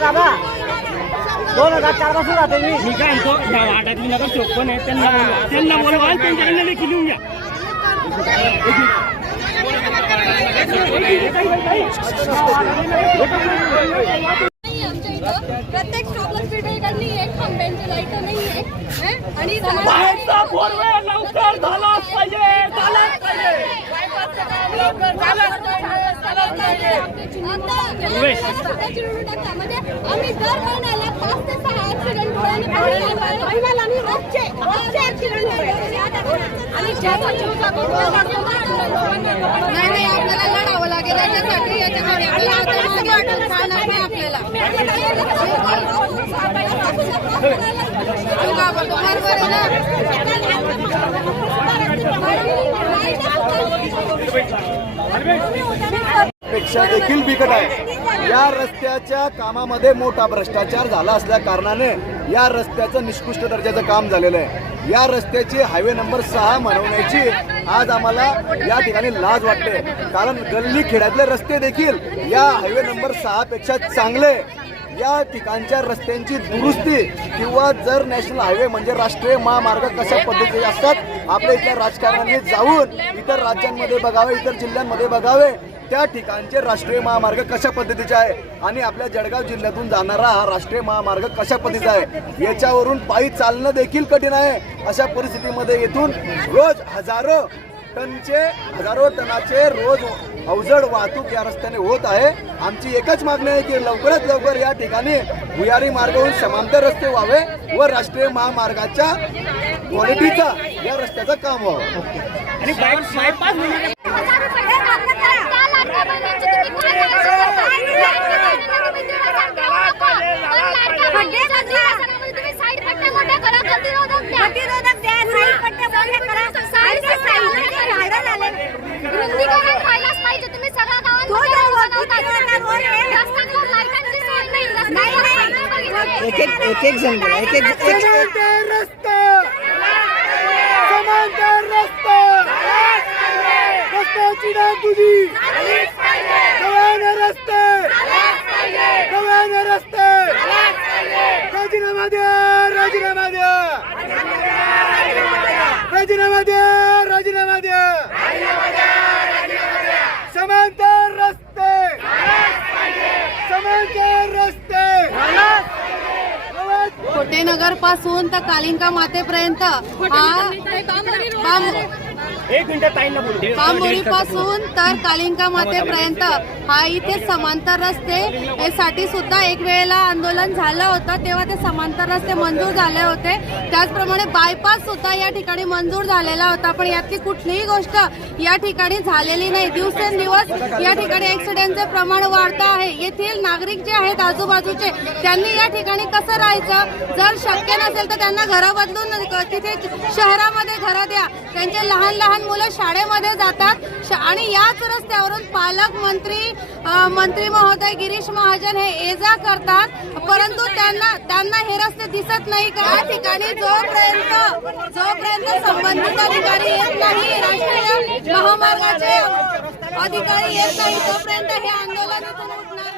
दादा 2004 पासून राहते मी काय म्हणतो वाटातली नगर चौक पण आहे त्यांना बोलवा त्यांच्याकडे लेखी लिहून घ्या. प्रत्येक स्टॉपला स्पीड ब्रेकर नाही आहे, खांब्यांची लाईट नाही आहे आणि लवकर झालाच पाहिजे आम्ही दर महिन्याला 5 ते 6 ऍक्सिडेंट नाही आपल्याला लढावं लागेल त्याच्यासाठी पेक्षा देखील बिकट आहे. या रस्त्याच्या कामामध्ये मोठा भ्रष्टाचार झाला असल्या कारणाने या रस्त्याचं निकृष्ट दर्जाचं काम झालेलं आहे. या रस्त्याची हायवे नंबर 6 म्हणवण्याची आज आम्हाला या ठिकाणी लाज वाटते, कारण गल्ली खेड्यातले रस्ते देखील या हायवे नंबर 6 पेक्षा चांगले. या ठिकाणच्या रस्त्यांची दुरुस्ती किंवा जर नॅशनल हायवे म्हणजे राष्ट्रीय महामार्ग कशा पद्धतीचे असतात आपल्या इथल्या राजकारण्यांनी जाऊन इतर राज्यांमध्ये बघावे, इतर जिल्ह्यांमध्ये बघावे त्या ठिकाणचे राष्ट्रीय महामार्ग कशा पद्धतीचे आहे आणि आपल्या जळगाव जिल्ह्यातून जाणारा हा राष्ट्रीय महामार्ग कशा पद्धतीचा आहे याच्यावरून पायी चालणं देखील कठीण आहे. अशा परिस्थितीमध्ये येथून रोज हजारो टनाचे रोज अवजड वाहतूक या रस्त्याने होत आहे. आमची एकच मागणी आहे की लवकरात लवकर या ठिकाणी भुयारी मार्गावरून समांतर रस्ते व्हावे व राष्ट्रीय महामार्गाच्या क्वालिटीचा या रस्त्याचं काम व्हावं. आणि बायपास एक जण बोला रस्त्याची ना तुझी नव्याने रस्ते राजीनामा द्या समांतर रस्ते कोटेनगर पासून तर कालिंका मातेपर्यंत बांबोरी पासून तर कालिंका मातेपर्यंत हा इथे समांतर रस्ते यासाठी सुद्धा एक वेळेला आंदोलन झालं होतं, तेव्हा ते समांतर रस्ते मंजूर झाले होते. त्याचप्रमाणे बायपास सुद्धा या ठिकाणी मंजूर झालेला होता, पण यातली कुठलीही गोष्ट या ठिकाणी झालेली नाही. दिवसेंदिवस या ठिकाणी ऍक्सिडेंटचे प्रमाण वाढत आहे. येथील नागरिक जे आहेत आजूबाजूचे त्यांनी या ठिकाणी कसं राहायचं? जर शक्य नसेल तर त्यांना घरं बदलून तिथे शहरामध्ये घरं द्या. त्यांचे लहान मुलं शाळेमध्ये जातात आणि याच रस्त्यावरून मंत्री महोदय गिरीश महाजन हे ये-जा करतात, परंतु त्यांना हे रस्ते दिसत नाही का? या ठिकाणी जोपर्यंत संबंधित अधिकारी येत नाही, राष्ट्रीय महामार्गाचे अधिकारी येत नाही, तोपर्यंत हे आंदोलन इथून उठणार.